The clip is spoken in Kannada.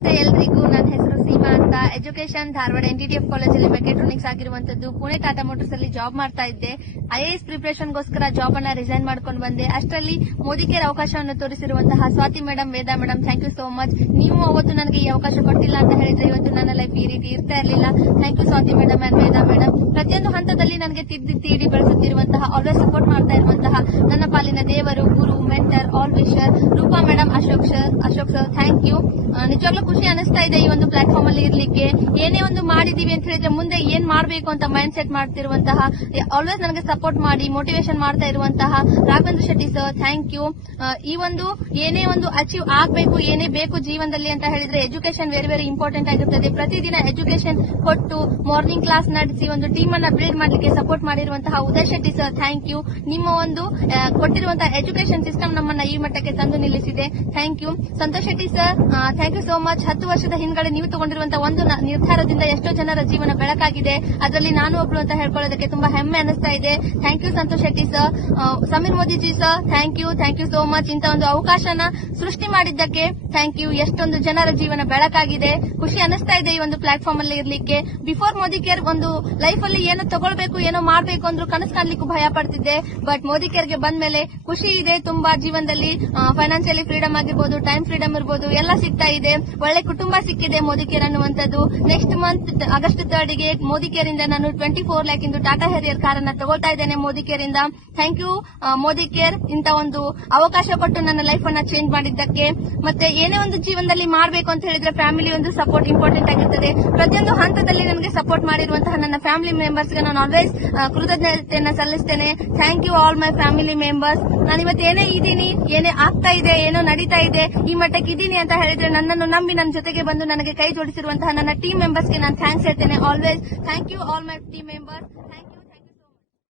ಎಲ್ರಿಗೂ ನನ್ನ ಹೆಸರು ಸೀಮಾ ಅಂತ. ಎಜುಕೇಶನ್ ಧಾರವಾಡ NTTF ಕಾಲೇಜಲ್ಲಿ ಮೆಕ್ಯಾಟ್ರಾನಿಕ್ಸ್ ಆಗಿರುವಂತದ್ದು. ಪುಣೆ ಟಾಟಾ ಮೋಟರ್ಸ್ ಅಲ್ಲಿ ಜಾಬ್ ಮಾಡ್ತಾ ಇದ್ದೆ. IAS ಪ್ರಿಪರೇಷನ್ ಗೋಸ್ಕರ ಜಾಬ್ ಅನ್ನ ರಿಸೈನ್ ಮಾಡ್ಕೊಂಡು ಬಂದೆ. ಅಷ್ಟರಲ್ಲಿ ಮೋದಿ ಕೇರ್ ಅವಕಾಶವನ್ನು ತೋರಿಸಿರುವಂತಹ Swati madam, Veda madam, thank you so much. ನೀವು ಅವತ್ತು ನನಗೆ ಈ ಅವಕಾಶ ಕೊಟ್ಟಿಲ್ಲ ಅಂತ ಹೇಳಿದ್ರೆ ಇವತ್ತು ನನ್ನ ಲೈಫ್ ಈ ರೀತಿ ಇರ್ತಾ ಇರಲಿಲ್ಲ. Thank you Swati madam and Veda madam. ಪ್ರತಿಯೊಂದು ಹಂತದಲ್ಲಿ ನನಗೆ ತೀಡಿ ಬೆಳೆಸುತ್ತಿರುವಂತಹ, ಆಲ್ವೇಸ್ ಸಪೋರ್ಟ್ ಮಾಡ್ತಾ ಇರುವಂತಹ ನನ್ನ ಪಾಲಿನ ದೇವರು, ಗುರು, mentor, all wisher Roopa madam, Ashok sir, thank you. ನಿಜವಾಗ್ಲೂ ಖುಷಿ ಅನಿಸ್ತಾ ಇದೆ ಈ ಒಂದು ಪ್ಲಾಟ್ಫಾರ್ಮ್ ಅಲ್ಲಿ ಇರ್ಲಿಕ್ಕೆ. ಏನೇ ಒಂದು ಮಾಡಿದೀವಿ ಅಂತ ಹೇಳಿದ್ರೆ ಮುಂದೆ ಏನ್ ಮಾಡಬೇಕು ಅಂತ ಮೈಂಡ್ ಸೆಟ್ ಮಾಡ್ತಿರುವಂತಹ, ಆಲ್ವೇಸ್ ನನಗೆ ಸಪೋರ್ಟ್ ಮಾಡಿ ಮೋಟಿವೇಶನ್ ಮಾಡ್ತಾ ಇರುವಂತಹ Raghavendra Shetty sir, thank you. ಈ ಒಂದು ಏನೇ ಒಂದು ಅಚೀವ್ ಆಗಬೇಕು, ಏನೇ ಬೇಕು ಜೀವನದಲ್ಲಿ ಅಂತ ಹೇಳಿದ್ರೆ ಎಜುಕೇಶನ್ ವೆರಿ ವೆರಿ ಇಂಪಾರ್ಟೆಂಟ್ ಆಗಿರ್ತದೆ. ಪ್ರತಿದಿನ ಎಜುಕೇಶನ್ ಕೊಟ್ಟು ಮಾರ್ನಿಂಗ್ ಕ್ಲಾಸ್ ನಡೆಸಿ ಒಂದು ಟೀಮ್ ಅನ್ನ ಬಿಲ್ಡ್ ಮಾಡ್ಲಿಕ್ಕೆ ಸಪೋರ್ಟ್ ಮಾಡಿರುವಂತಹ Uday Shetty sir, thank you. ನಿಮ್ಮ ಒಂದು ಕೊಟ್ಟಿರುವಂತಹ ಎಜುಕೇಶನ್ ಸಿಸ್ಟಮ್ ನಮ್ಮನ್ನ ಈ ಮಟ್ಟಕ್ಕೆ ತಂದು ನಿಲ್ಲಿಸಿದೆ. Thank you. Santosh Shetty sir, thank you so much. 10 ವರ್ಷದ ಹಿಂದ್ಗಡೆ ನೀವು ತಗೊಂಡಿರುವಂತಹ ಒಂದು ನಿರ್ಧಾರದಿಂದ ಎಷ್ಟೋ ಜನರ ಜೀವನ ಬೆಳಕಾಗಿದೆ. ಅದರಲ್ಲಿ ನಾನು ಒಬ್ಳು ಅಂತ ಹೇಳ್ಕೊಳ್ಳೋದಕ್ಕೆ ತುಂಬಾ ಹೆಮ್ಮೆ ಅನಿಸ್ತಾ ಇದೆ. Thank you Santosh Shetty sir. Sameer Modiji sir, thank you so much. ಇಂತ ಒಂದು ಅವಕಾಶನ ಸೃಷ್ಟಿ ಮಾಡಿದ್ದಕ್ಕೆ ಥ್ಯಾಂಕ್ ಯು. ಎಷ್ಟೊಂದು ಜನರ ಜೀವನ ಬೆಳಕಾಗಿದೆ. ಖುಷಿ ಅನಿಸ್ತಾ ಇದೆ ಈ ಒಂದು ಪ್ಲಾಟ್ಫಾರ್ಮ್ ಅಲ್ಲಿ ಇರ್ಲಿಕ್ಕೆ. ಬಿಫೋರ್ ಮೋದಿ ಕೇರ್ ಒಂದು ಲೈಫ್ ಅಲ್ಲಿ ಏನೋ ತಗೊಳ್ಬೇಕು, ಏನೋ ಮಾಡ್ಬೇಕು ಅಂದ್ರೂ ಕನಸು ಕಾಣ್ಲಿಕ್ಕೂ ಭಯ ಪಡ್ತಿದ್ದೆ. ಬಟ್ ಮೋದಿ ಕೇರ್ಗೆ ಬಂದ್ಮೇಲೆ ಖುಷಿ ಇದೆ ತುಂಬಾ. ಜೀವನದಲ್ಲಿ ಫೈನಾನ್ಷಿಯಲಿ ಫ್ರೀಡಮ್ ಆಗಿರ್ಬೋದು, ಟೈಮ್ ಫ್ರೀಡಮ್ ಇರ್ಬೋದು, ಎಲ್ಲ ಸಿಗ್ತಾ ಇದೆ. ಒಳ್ಳೆ ಕುಟುಂಬ ಸಿಕ್ಕಿದೆ ಮೋದಿ ಕೇರ್ ಅನ್ನುವಂಥದ್ದು. ನೆಕ್ಸ್ಟ್ ಮಂತ್ ಆಗಸ್ಟ್ 3 ಗೆ ಮೋದಿ ಕೇರ್ ಇಂದ ನಾನು 24 ಲ್ಯಾಕ್ ಇಂದು ಟಾಟಾ ಹೆರಿಯರ್ ಕಾರ್ ಅನ್ನ ತಗೊಳ್ತಾ ಇದ್ದೇನೆ ಮೋದಿ ಕೇರ್ ಇಂದ. ಥ್ಯಾಂಕ್ ಯು ಮೋದಿ ಕೇರ್, ಇಂತ ಒಂದು ಅವಕಾಶ ಕೊಟ್ಟು ನನ್ನ ಲೈಫ್ ಅನ್ನ ಚೇಂಜ್ ಮಾಡಿದ್ದಕ್ಕೆ. ಮತ್ತೆ ಏನೇ ಒಂದು ಜೀವನದಲ್ಲಿ ಮಾಡಬೇಕು ಅಂತ ಹೇಳಿದ್ರೆ ಫ್ಯಾಮಿಲಿ ಒಂದು ಸಪೋರ್ಟ್ ಇಂಪಾರ್ಟೆಂಟ್ ಆಗಿರ್ತದೆ. ಪ್ರತಿಯೊಂದು ಹಂತದಲ್ಲಿ ನನಗೆ ಸಪೋರ್ಟ್ ಮಾಡಿರುವಂತಹ ನನ್ನ ಫ್ಯಾಮಿಲಿ ಮೆಂಬರ್ಸ್ ಗೆ ನಾನು ಆಲ್ವೇಸ್ ಕೃತಜ್ಞತೆಯನ್ನ ಸಲ್ಲಿಸ್ತೇನೆ. Thank you all my family members. ನಾನು ಇವತ್ತು ಏನೇ ಇದ್ದೀನಿ, ಏನೇ ಆಗ್ತಾ ಇದೆ, ಏನೋ ನಡೀತಾ ಇದೆ, ಈ ಮಟ್ಟಕ್ಕೆ ಇದ್ದೀನಿ ಅಂತ ಹೇಳಿದ್ರೆ ನನ್ನನ್ನು ನಂಬಿ ನನ್ನ ಜೊತೆಗೆ ಬಂದು ನನಗೆ ಕೈ ಜೋಡಿಸಿರುವಂತಹ ನನ್ನ ಟೀಮ್ ಮೆಂಬರ್ಸ್ಗೆ ನಾನು ಥ್ಯಾಂಕ್ಸ್ ಹೇಳ್ತೇನೆ. Always thank you all my team members. Thank you.